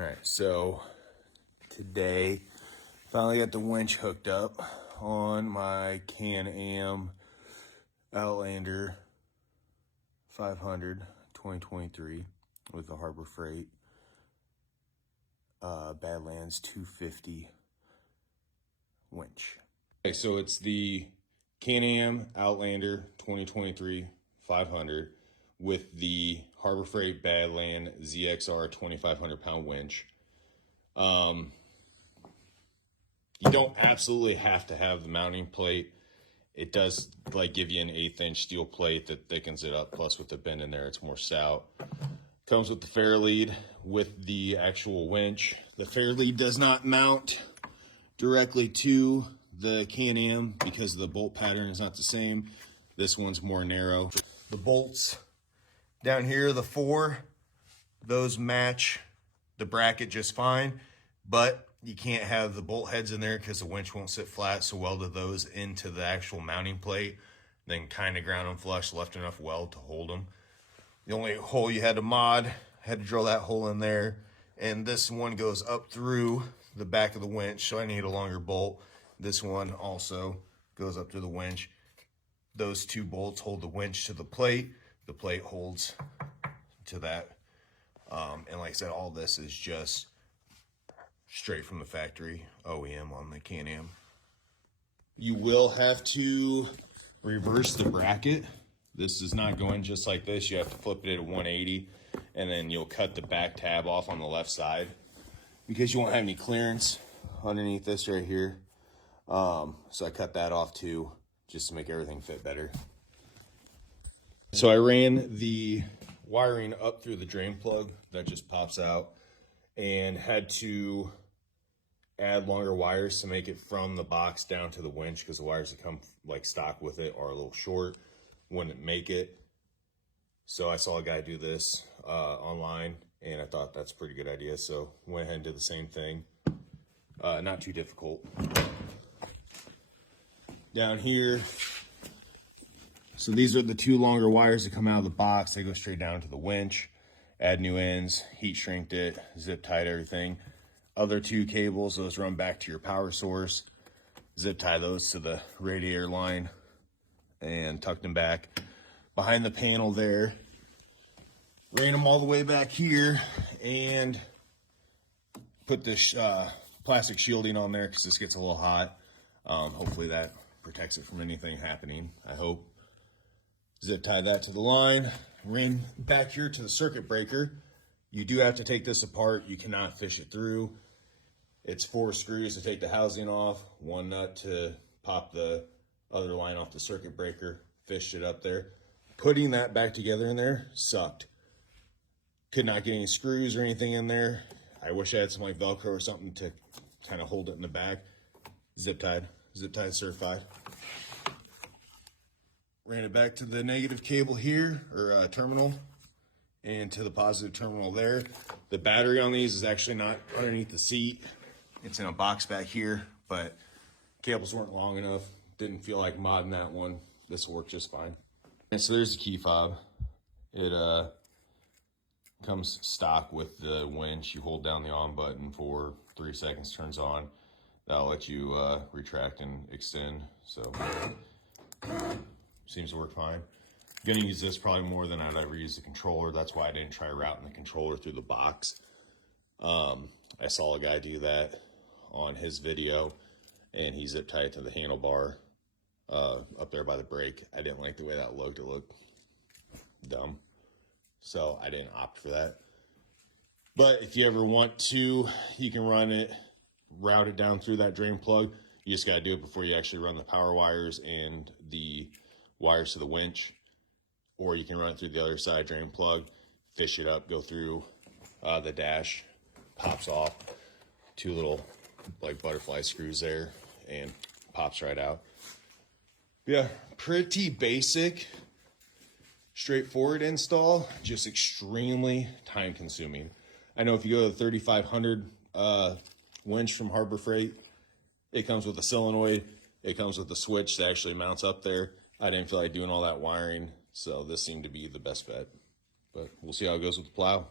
All right, so today finally got the winch hooked up on my Am Outlander 500 2023 with the Harbor Freight Badlands 250 winch. Okay, so it's the Am Outlander 2023 500 with the Harbor Freight Badlands ZXR 2,500 pound winch. You don't absolutely have to have the mounting plate. It does like give you an 1/8 inch steel plate that thickens it up. Plus with the bend in there, it's more stout. Comes with the fair lead with the actual winch. The fair lead does not mount directly to the Can-Am because the bolt pattern is not the same. This one's more narrow. The bolts down here, the 4, those match the bracket just fine, but you can't have the bolt heads in there because the winch won't sit flat, so welded those into the actual mounting plate, then kind of ground them flush, left enough weld to hold them. The only hole you had to mod, had to drill that hole in there, and this one goes up through the back of the winch, so I need a longer bolt. This one also goes up to the winch. Those 2 bolts hold the winch to the plate holds to that. And like I said, all this is just straight from the factory OEM on the Can-Am. You will have to reverse the bracket. This is not going just like this. You have to flip it at 180, and then you'll cut the back tab off on the left side because you won't have any clearance underneath this right here. So I cut that off too, just to make everything fit better. So I ran the wiring up through the drain plug that just pops out and had to add longer wires to make it from the box down to the winch because the wires that come like stock with it are a little short, wouldn't make it. So I saw a guy do this online and I thought that's a pretty good idea. So went ahead and did the same thing. Not too difficult. Down here, so these are the 2 longer wires that come out of the box. They go straight down to the winch. Add new ends, heat shrinked it, zip tied everything. Other 2 cables, those run back to your power source. Zip tie those to the radiator line and tucked them back. Behind the panel there, ran them all the way back here and put this plastic shielding on there because this gets a little hot. Hopefully that protects it from anything happening, I hope. Zip tie that to the line, ran back here to the circuit breaker. You do have to take this apart. You cannot fish it through. It's 4 screws to take the housing off, 1 nut to pop the other line off the circuit breaker, fished it up there. Putting that back together in there sucked. Could not get any screws or anything in there. I wish I had some like Velcro or something to kind of hold it in the back. Zip tied certified. Ran it back to the negative cable here, or terminal, and to the positive terminal there. The battery on these is actually not underneath the seat. It's in a box back here, but cables weren't long enough. Didn't feel like modding that one. This will work just fine. And so there's the key fob. It comes stock with the winch. You hold down the on button for 3 seconds, turns on. That'll let you retract and extend. So seems to work fine. I'm gonna use this probably more than I'd ever use the controller. That's why I didn't try routing the controller through the box. I saw a guy do that on his video and he zip tied to the handlebar up there by the brake. I didn't like the way that looked. It looked dumb. So I didn't opt for that. But if you ever want to, you can route it down through that drain plug. You just gotta do it before you actually run the power wires and the wires to the winch, or you can run it through the other side drain plug, fish it up, go through the dash, pops off, 2 little like butterfly screws there, and pops right out. Yeah, pretty basic, straightforward install, just extremely time consuming. I know if you go to the 3500 winch from Harbor Freight, it comes with a solenoid, it comes with a switch that actually mounts up there. I didn't feel like doing all that wiring, so this seemed to be the best bet. But we'll see how it goes with the plow.